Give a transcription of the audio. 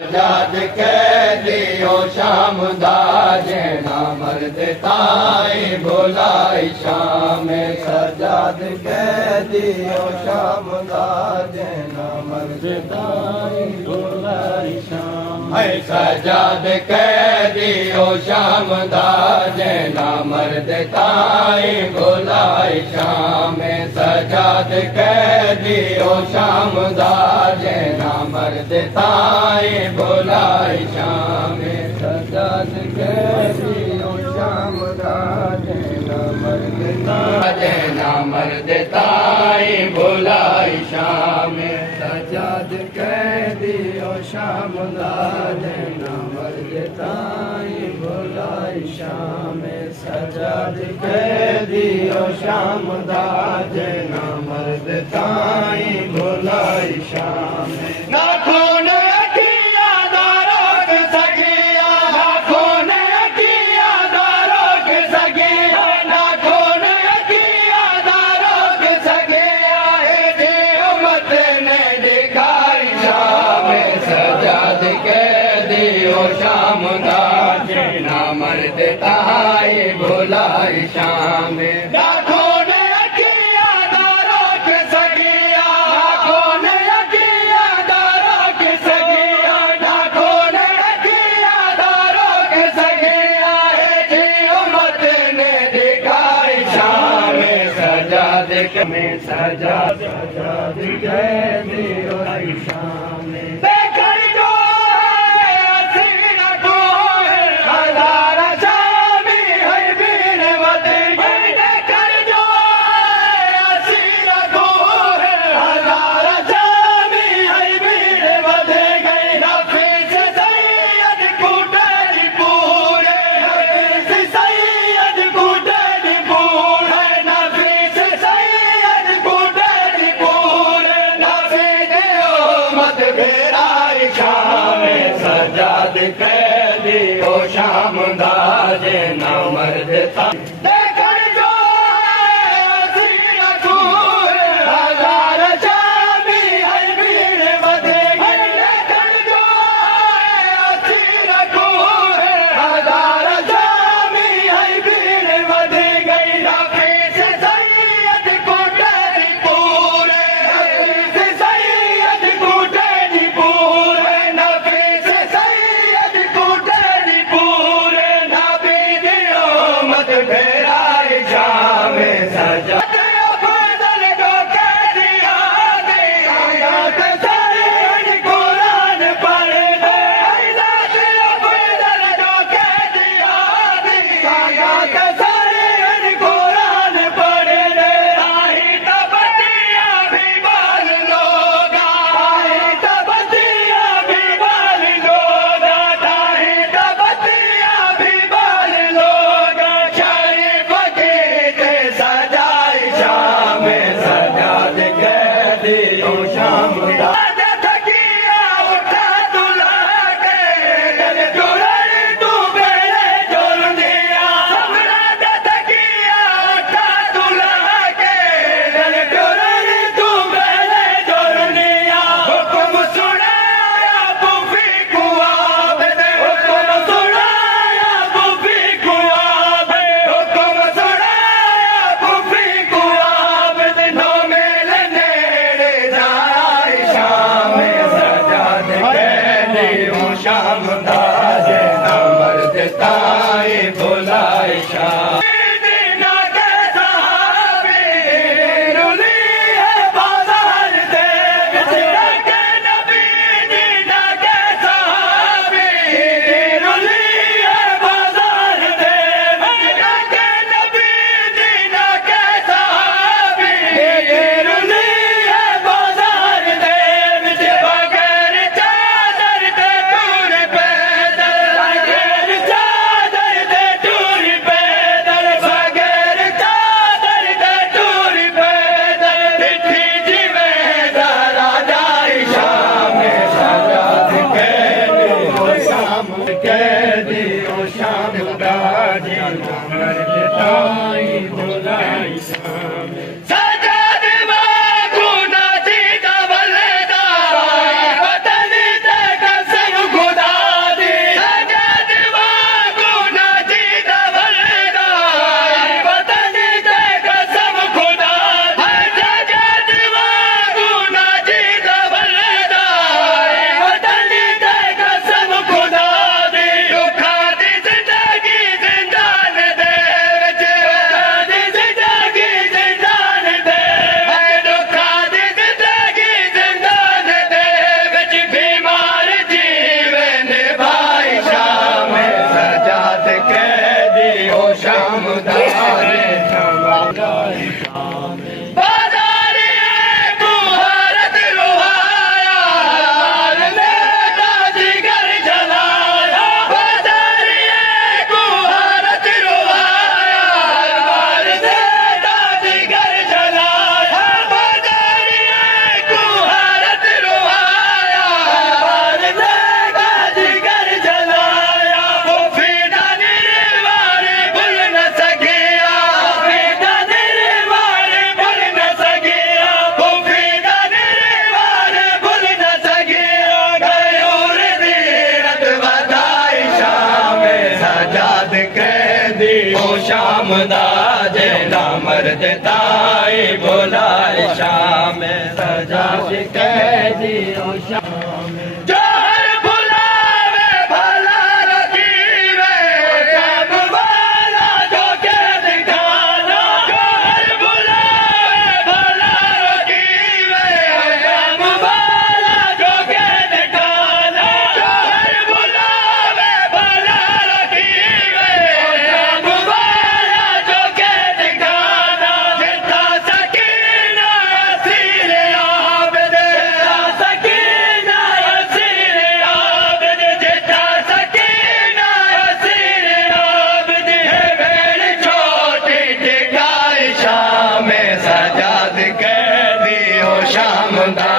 सजाद कैदियो शाम दाजे ना मर्द ताई बुलाई शाम सजाद कैदियो शाम दाजे ना मर्द ताई बुलाई शाम सजाद कैदियो शाम दाजे ना मर्द ताई बुलाई शाम सजाद कैदियो शाम दाजे ना मर्द ताई बुलाई शाम सजाद कैदियो शाम दाजे ना मर्द ताजे ना मर्द ताई बुलाई शाम सजाद कैदियो शाम दाजे ना मर्द ताई बुलाई शाम सजाद कैदियो शाम दाजे ना मर्द ताई बुलाई शाम नाखून शाम दाजे ना मर्द ताई बुलाई शाम नाखून अखिया दारो के सगिया नाखून अखिया दारो के सगिया नाखून अखिया दारो के सगिया जी उम्मत ने दिखाई शाम सजाद में सजाद कैदियो शाम सजाद कैदियो शाम दाजे ना मर्द ताई शाम दाजे ना मर्द ताई बुलाई शाम शाम दा जे ना मर्द ताई बुलाए शाम सजा कह दियो शाम जोर बुलावे भला रखीवे शाम वाला जो के दिखाना जोर बुलावे भला रखीवे शाम वाला जो के दिखाना जोर बुलावे भला रखीवे शाम वाला जो के दिखाना जिता सकीना असीर आबद जिता सकीना असीर आबद जिता सकीना असीर आबद है भेड़ छोटी टिकाई शाम सजाद कह दियो शाम दा